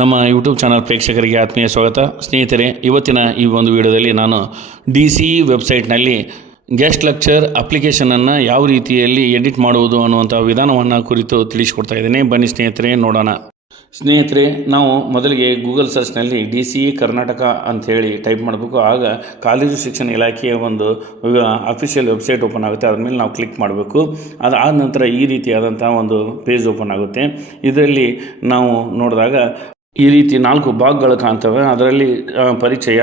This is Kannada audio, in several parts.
ನಮ್ಮ ಯೂಟ್ಯೂಬ್ ಚಾನಲ್ ಪ್ರೇಕ್ಷಕರಿಗೆ ಆತ್ಮೀಯ ಸ್ವಾಗತ. ಸ್ನೇಹಿತರೆ, ಇವತ್ತಿನ ಈ ಒಂದು ವಿಡಿಯೋದಲ್ಲಿ ನಾನು DCE ವೆಬ್ಸೈಟ್ನಲ್ಲಿ ಗೆಸ್ಟ್ ಲೆಕ್ಚರ್ ಅಪ್ಲಿಕೇಶನನ್ನು ಯಾವ ರೀತಿಯಲ್ಲಿ ಎಡಿಟ್ ಮಾಡುವುದು ಅನ್ನುವಂಥ ವಿಧಾನವನ್ನು ಕುರಿತು ತಿಳಿಸಿಕೊಡ್ತಾ ಇದ್ದೇನೆ. ಬನ್ನಿ ಸ್ನೇಹಿತರೆ, ನೋಡೋಣ. ಸ್ನೇಹಿತರೆ, ನಾವು ಮೊದಲಿಗೆ ಗೂಗಲ್ ಸರ್ಚ್ನಲ್ಲಿ DCE ಕರ್ನಾಟಕ ಅಂಥೇಳಿ ಟೈಪ್ ಮಾಡಬೇಕು. ಆಗ ಕಾಲೇಜು ಶಿಕ್ಷಣ ಇಲಾಖೆಯ ಒಂದು ಅಫಿಷಿಯಲ್ ವೆಬ್ಸೈಟ್ ಓಪನ್ ಆಗುತ್ತೆ. ಅದ್ರ ಮೇಲೆ ನಾವು ಕ್ಲಿಕ್ ಮಾಡಬೇಕು. ಅದಾದ ನಂತರ ಈ ರೀತಿಯಾದಂಥ ಒಂದು ಪೇಜ್ ಓಪನ್ ಆಗುತ್ತೆ. ಇದರಲ್ಲಿ ನಾವು ನೋಡಿದಾಗ ಈ ರೀತಿ 4 ಭಾಗಗಳು ಕಾಣ್ತವೆ. ಅದರಲ್ಲಿ ಪರಿಚಯ,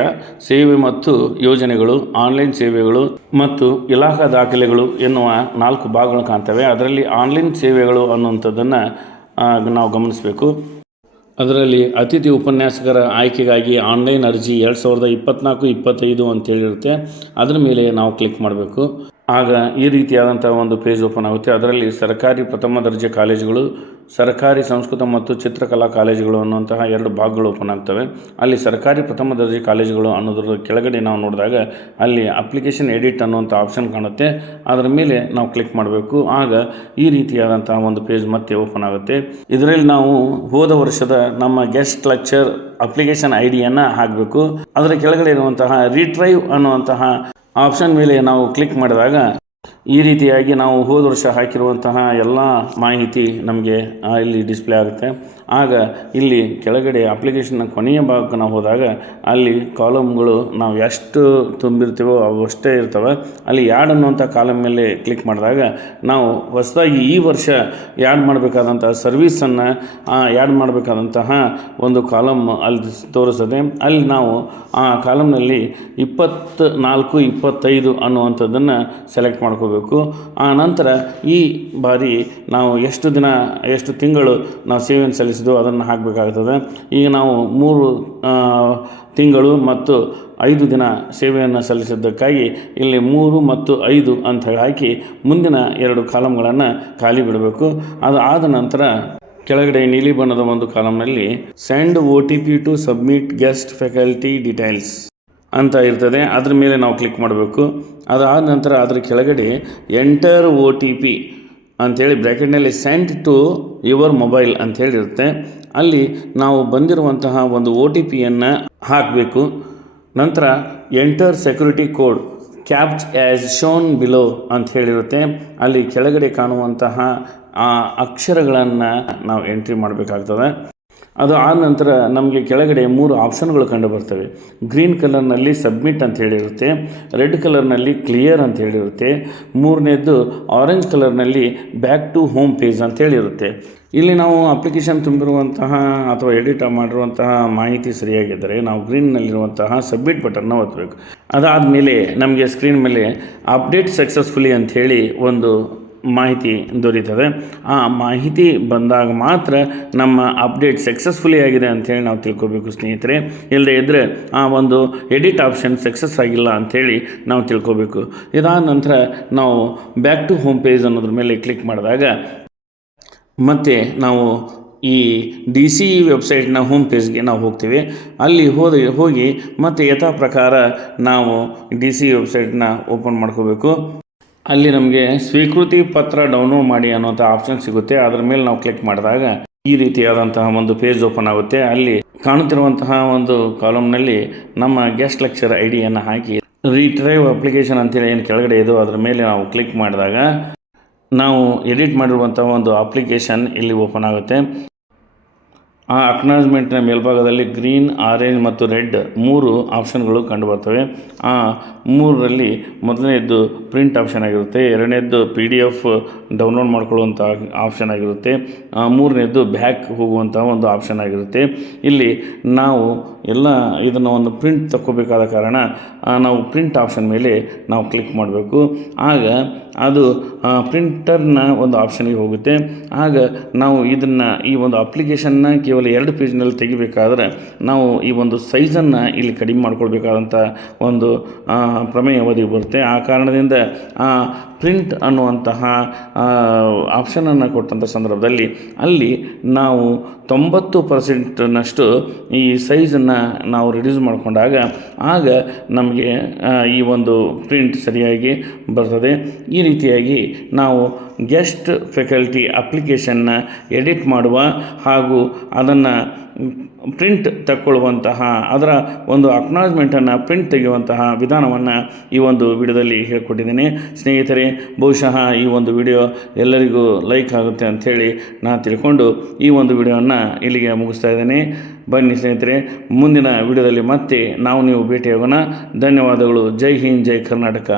ಸೇವೆ ಮತ್ತು ಯೋಜನೆಗಳು, ಆನ್ಲೈನ್ ಸೇವೆಗಳು ಮತ್ತು ಇಲಾಖಾ ದಾಖಲೆಗಳು ಎನ್ನುವ 4 ಭಾಗಗಳು ಕಾಣ್ತವೆ. ಅದರಲ್ಲಿ ಆನ್ಲೈನ್ ಸೇವೆಗಳು ಅನ್ನುವಂಥದ್ದನ್ನು ನಾವು ಗಮನಿಸಬೇಕು. ಅದರಲ್ಲಿ ಅತಿಥಿ ಉಪನ್ಯಾಸಕರ ಆಯ್ಕೆಗಾಗಿ ಆನ್ಲೈನ್ ಅರ್ಜಿ 2024-25 ಅಂತೇಳಿರುತ್ತೆ. ಅದರ ಮೇಲೆ ನಾವು ಕ್ಲಿಕ್ ಮಾಡಬೇಕು. ಆಗ ಈ ರೀತಿಯಾದಂಥ ಒಂದು ಪೇಜ್ ಓಪನ್ ಆಗುತ್ತೆ. ಅದರಲ್ಲಿ ಸರ್ಕಾರಿ ಪ್ರಥಮ ದರ್ಜೆ ಕಾಲೇಜುಗಳು, ಸರ್ಕಾರಿ ಸಂಸ್ಕೃತ ಮತ್ತು ಚಿತ್ರಕಲಾ ಕಾಲೇಜುಗಳು ಅನ್ನುವಂತಹ 2 ಭಾಗಗಳು ಓಪನ್ ಆಗ್ತವೆ. ಅಲ್ಲಿ ಸರ್ಕಾರಿ ಪ್ರಥಮ ದರ್ಜೆ ಕಾಲೇಜುಗಳು ಅನ್ನೋದ್ರ ಕೆಳಗಡೆ ನಾವು ನೋಡಿದಾಗ ಅಲ್ಲಿ ಅಪ್ಲಿಕೇಶನ್ ಎಡಿಟ್ ಅನ್ನುವಂಥ ಆಪ್ಷನ್ ಕಾಣುತ್ತೆ. ಅದರ ಮೇಲೆ ನಾವು ಕ್ಲಿಕ್ ಮಾಡಬೇಕು. ಆಗ ಈ ರೀತಿಯಾದಂಥ ಒಂದು ಪೇಜ್ ಮತ್ತೆ ಓಪನ್ ಆಗುತ್ತೆ. ಇದರಲ್ಲಿ ನಾವು ಹೋದ ವರ್ಷದ ನಮ್ಮ ಗೆಸ್ಟ್ ಲೆಕ್ಚರ್ ಅಪ್ಲಿಕೇಶನ್ ಐಡಿಯನ್ನು ಹಾಕಬೇಕು. ಅದರ ಕೆಳಗಡೆ ಇರುವಂತಹ ರಿಟ್ರೈವ್ ಅನ್ನುವಂತಹ ಆಪ್ಷನ್ ಮೇಲೆ ನಾವು ಕ್ಲಿಕ್ ಮಾಡಿದಾಗ ಈ ರೀತಿಯಾಗಿ ನಾವು ಹೋದ ವರ್ಷ ಹಾಕಿರುವಂತಹ ಎಲ್ಲ ಮಾಹಿತಿ ನಮಗೆ ಇಲ್ಲಿ ಡಿಸ್ಪ್ಲೇ ಆಗುತ್ತೆ. ಆಗ ಇಲ್ಲಿ ಕೆಳಗಡೆ ಅಪ್ಲಿಕೇಶನ್ನ ಕೊನೆಯ ಭಾಗಕ್ಕೆ ನಾವು ಹೋದಾಗ ಅಲ್ಲಿ ಕಾಲಮ್ಗಳು ನಾವು ಎಷ್ಟು ತುಂಬಿರ್ತೀವೋ ಅವು ಅಷ್ಟೇ ಇರ್ತವೆ. ಅಲ್ಲಿ ಯಾಡ್ ಅನ್ನುವಂಥ ಕಾಲಮ್ ಮೇಲೆ ಕ್ಲಿಕ್ ಮಾಡಿದಾಗ ನಾವು ಹೊಸದಾಗಿ ಈ ವರ್ಷ ಯಾಡ್ ಮಾಡಬೇಕಾದಂಥ ಸರ್ವೀಸನ್ನು ಯಾಡ್ ಮಾಡಬೇಕಾದಂತಹ ಒಂದು ಕಾಲಮ್ ಅಲ್ಲಿ ತೋರಿಸ್ತದೆ. ಅಲ್ಲಿ ನಾವು ಆ ಕಾಲಮ್ನಲ್ಲಿ 24-25 ಅನ್ನುವಂಥದ್ದನ್ನು ಸೆಲೆಕ್ಟ್ ಮಾಡ್ಕೋಬೇಕು. ಆ ನಂತರ ಈ ಬಾರಿ ನಾವು ಎಷ್ಟು ತಿಂಗಳು ನಾವು ಸೇವೆಯನ್ನು ಸಲ್ಲಿಸಿದ್ದು ಅದನ್ನು ಹಾಕಬೇಕಾಗ್ತದೆ. ಈಗ ನಾವು 3 ತಿಂಗಳು ಮತ್ತು 5 ದಿನ ಸೇವೆಯನ್ನು ಸಲ್ಲಿಸಿದ್ದಕ್ಕಾಗಿ ಇಲ್ಲಿ 3 ಮತ್ತು 5 ಅಂತ ಹೇಳಿ ಹಾಕಿ ಮುಂದಿನ 2 ಕಾಲಮ್ಗಳನ್ನು ಖಾಲಿ ಬಿಡಬೇಕು. ಅದು ಆದ ನಂತರ ಕೆಳಗಡೆ ನೀಲಿ ಬಣ್ಣದ ಒಂದು ಕಾಲಮ್ನಲ್ಲಿ send OTP to submit guest faculty details ಅಂತ ಇರ್ತದೆ. ಅದ್ರ ಮೇಲೆ ನಾವು ಕ್ಲಿಕ್ ಮಾಡಬೇಕು. ಅದಾದ ನಂತರ ಅದರ ಕೆಳಗಡೆ ಎಂಟರ್ OTP ಅಂಥೇಳಿ ಬ್ರ್ಯಾಕೆಟ್ನಲ್ಲಿ ಸೆಂಡ್ ಟು ಯುವರ್ ಮೊಬೈಲ್ ಅಂಥೇಳಿರುತ್ತೆ. ಅಲ್ಲಿ ನಾವು ಬಂದಿರುವಂತಹ ಒಂದು OTPಯನ್ನು ಹಾಕಬೇಕು. ನಂತರ enter security code ಕ್ಯಾಪ್ಚ್ as shown below ಅಂತ ಹೇಳಿರುತ್ತೆ. ಅಲ್ಲಿ ಕೆಳಗಡೆ ಕಾಣುವಂತಹ ಆ ಅಕ್ಷರಗಳನ್ನು ನಾವು ಎಂಟ್ರಿ ಮಾಡಬೇಕಾಗ್ತದೆ. ಅದು ಆದ ನಂತರ ನಮಗೆ ಕೆಳಗಡೆ 3 ಆಪ್ಷನ್ಗಳು ಕಂಡು ಬರ್ತವೆ. ಗ್ರೀನ್ ಕಲರ್ನಲ್ಲಿ ಸಬ್ಮಿಟ್ ಅಂತ ಹೇಳಿರುತ್ತೆ, ರೆಡ್ ಕಲರ್ನಲ್ಲಿ ಕ್ಲಿಯರ್ ಅಂತ ಹೇಳಿರುತ್ತೆ, 3ನೇದ್ದು ಆರೆಂಜ್ ಕಲರ್ನಲ್ಲಿ ಬ್ಯಾಕ್ ಟು ಹೋಮ್ ಪೇಜ್ ಅಂತ ಹೇಳಿರುತ್ತೆ. ಇಲ್ಲಿ ನಾವು ಅಪ್ಲಿಕೇಶನ್ ತುಂಬಿರುವಂತಹ ಅಥವಾ ಎಡಿಟ್ ಮಾಡಿರುವಂತಹ ಮಾಹಿತಿ ಸರಿಯಾಗಿದ್ದರೆ ನಾವು ಗ್ರೀನ್ನಲ್ಲಿರುವಂತಹ ಸಬ್ಮಿಟ್ ಬಟನ್ನ ಒತ್ತಬೇಕು. ಅದಾದಮೇಲೆ ನಮಗೆ ಸ್ಕ್ರೀನ್ ಮೇಲೆ ಅಪ್ಡೇಟ್ ಸಕ್ಸಸ್ಫುಲಿ ಅಂಥೇಳಿ ಒಂದು ಮಾಹಿತಿ ದೊರೀತದೆ. ಆ ಮಾಹಿತಿ ಬಂದಾಗ ಮಾತ್ರ ನಮ್ಮ ಅಪ್ಡೇಟ್ ಸಕ್ಸಸ್ಫುಲಿ ಆಗಿದೆ ಅಂಥೇಳಿ ನಾವು ತಿಳ್ಕೊಬೇಕು ಸ್ನೇಹಿತರೆ. ಇಲ್ಲದೇ ಇದ್ದರೆ ಆ ಒಂದು ಎಡಿಟ್ ಆಪ್ಷನ್ ಸಕ್ಸಸ್ ಆಗಿಲ್ಲ ಅಂಥೇಳಿ ನಾವು ತಿಳ್ಕೊಬೇಕು. ಇದಾದ ನಂತರ ನಾವು ಬ್ಯಾಕ್ ಟು ಹೋಮ್ ಪೇಜ್ ಅನ್ನೋದ್ರ ಮೇಲೆ ಕ್ಲಿಕ್ ಮಾಡಿದಾಗ ಮತ್ತು ನಾವು ಈ DCE ವೆಬ್ಸೈಟ್ನ ಹೋಮ್ ಪೇಜ್ಗೆ ನಾವು ಹೋಗ್ತೀವಿ. ಅಲ್ಲಿ ಹೋಗಿ ಮತ್ತು ಯಥಾ ಪ್ರಕಾರ ನಾವು DCE ವೆಬ್ಸೈಟ್ನ ಓಪನ್ ಮಾಡ್ಕೋಬೇಕು. ಅಲ್ಲಿ ನಮಗೆ ಸ್ವೀಕೃತಿ ಪತ್ರ ಡೌನ್ಲೋಡ್ ಮಾಡಿ ಅನ್ನೋಂಥ ಆಪ್ಷನ್ ಸಿಗುತ್ತೆ. ಅದರ ಮೇಲೆ ನಾವು ಕ್ಲಿಕ್ ಮಾಡಿದಾಗ ಈ ರೀತಿಯಾದಂತಹ ಒಂದು ಪೇಜ್ ಓಪನ್ ಆಗುತ್ತೆ. ಅಲ್ಲಿ ಕಾಣುತ್ತಿರುವಂತಹ ಒಂದು ಕಾಲಮ್ನಲ್ಲಿ ನಮ್ಮ ಗೆಸ್ಟ್ ಲೆಕ್ಚರ್ ಐಡಿಯನ್ನು ಹಾಕಿ ರಿಟ್ರೈವ್ ಅಪ್ಲಿಕೇಶನ್ ಅಂತೇಳಿ ಏನು ಕೆಳಗಡೆ ಇದೋ ಅದರ ಮೇಲೆ ನಾವು ಕ್ಲಿಕ್ ಮಾಡಿದಾಗ ನಾವು ಎಡಿಟ್ ಮಾಡಿರುವಂಥ ಒಂದು ಅಪ್ಲಿಕೇಶನ್ ಇಲ್ಲಿ ಓಪನ್ ಆಗುತ್ತೆ. ಆ ಅಕ್ನಾಲಜ್ಮೆಂಟ್ನ ಮೇಲ್ಭಾಗದಲ್ಲಿ ಗ್ರೀನ್, ಆರೆಂಜ್ ಮತ್ತು ರೆಡ್ 3 ಆಪ್ಷನ್ಗಳು ಕಂಡುಬರ್ತವೆ. ಆ 3ರಲ್ಲಿ ಮೊದಲನೇದ್ದು ಪ್ರಿಂಟ್ ಆಪ್ಷನ್ ಆಗಿರುತ್ತೆ, 2ನೇದ್ದು PDF ಡೌನ್ಲೋಡ್ ಮಾಡ್ಕೊಳ್ಳುವಂಥ ಆಪ್ಷನ್ ಆಗಿರುತ್ತೆ, 3ನೇದ್ದು ಬ್ಯಾಕ್ ಹೋಗುವಂಥ ಒಂದು ಆಪ್ಷನ್ ಆಗಿರುತ್ತೆ. ಇಲ್ಲಿ ನಾವು ಎಲ್ಲ ಇದನ್ನು ಒಂದು ಪ್ರಿಂಟ್ ತಗೋಬೇಕಾದ ಕಾರಣ ನಾವು ಪ್ರಿಂಟ್ ಆಪ್ಷನ್ ಮೇಲೆ ನಾವು ಕ್ಲಿಕ್ ಮಾಡಬೇಕು. ಆಗ ಅದು ಪ್ರಿಂಟರ್ನ ಒಂದು ಆಪ್ಷನ್ಗೆ ಹೋಗುತ್ತೆ. ಆಗ ನಾವು ಈ ಒಂದು ಅಪ್ಲಿಕೇಶನ್ನ ಕೇವಲ 2 ಪೇಜ್ನಲ್ಲಿ ತೆಗಿಬೇಕಾದ್ರೆ ನಾವು ಈ ಒಂದು ಸೈಜನ್ನು ಇಲ್ಲಿ ಕಡಿಮೆ ಮಾಡ್ಕೊಳ್ಬೇಕಾದಂಥ ಒಂದು ಪ್ರಮೇಯ ಅವಧಿ ಬರುತ್ತೆ. ಆ ಕಾರಣದಿಂದ ಪ್ರಿಂಟ್ ಅನ್ನುವಂತಹ ಆಪ್ಷನನ್ನು ಕೊಟ್ಟಂಥ ಸಂದರ್ಭದಲ್ಲಿ ಅಲ್ಲಿ ನಾವು 90% ಈ ಸೈಜನ್ನು ನಾವು ರಿಡ್ಯೂಸ್ ಮಾಡಿಕೊಂಡಾಗ ಆಗ ನಮಗೆ ಈ ಒಂದು ಪ್ರಿಂಟ್ ಸರಿಯಾಗಿ ಬರ್ತದೆ. ಈ ರೀತಿಯಾಗಿ ನಾವು ಗೆಸ್ಟ್ ಫ್ಯಾಕಲ್ಟಿ ಅಪ್ಲಿಕೇಶನ್ನ ಎಡಿಟ್ ಮಾಡುವ ಹಾಗೂ ಅದನ್ನು ಪ್ರಿಂಟ್ ತಕ್ಕೊಳ್ಳುವಂತಹ ಅದರ ಒಂದು ಅಕ್ನಾಲಜ್ಮೆಂಟನ್ನು ಪ್ರಿಂಟ್ ತೆಗೆಯುವಂತಹ ವಿಧಾನವನ್ನು ಈ ಒಂದು ವಿಡಿಯೋದಲ್ಲಿ ಹೇಳ್ಕೊಟ್ಟಿದ್ದೀನಿ. ಸ್ನೇಹಿತರೆ, ಬಹುಶಃ ಈ ಒಂದು ವಿಡಿಯೋ ಎಲ್ಲರಿಗೂ ಲೈಕ್ ಆಗುತ್ತೆ ಅಂಥೇಳಿ ನಾನು ತಿಳ್ಕೊಂಡು ಈ ಒಂದು ವಿಡಿಯೋವನ್ನು ಇಲ್ಲಿಗೆ ಮುಗಿಸ್ತಾ ಇದ್ದೀನಿ. ಬನ್ನಿ ಸ್ನೇಹಿತರೆ, ಮುಂದಿನ ವಿಡಿಯೋದಲ್ಲಿ ಮತ್ತೆ ನಾವು ನೀವು ಭೇಟಿಯಾಗೋಣ. ಧನ್ಯವಾದಗಳು. ಜೈ ಹಿಂದ್, ಜೈ ಕರ್ನಾಟಕ.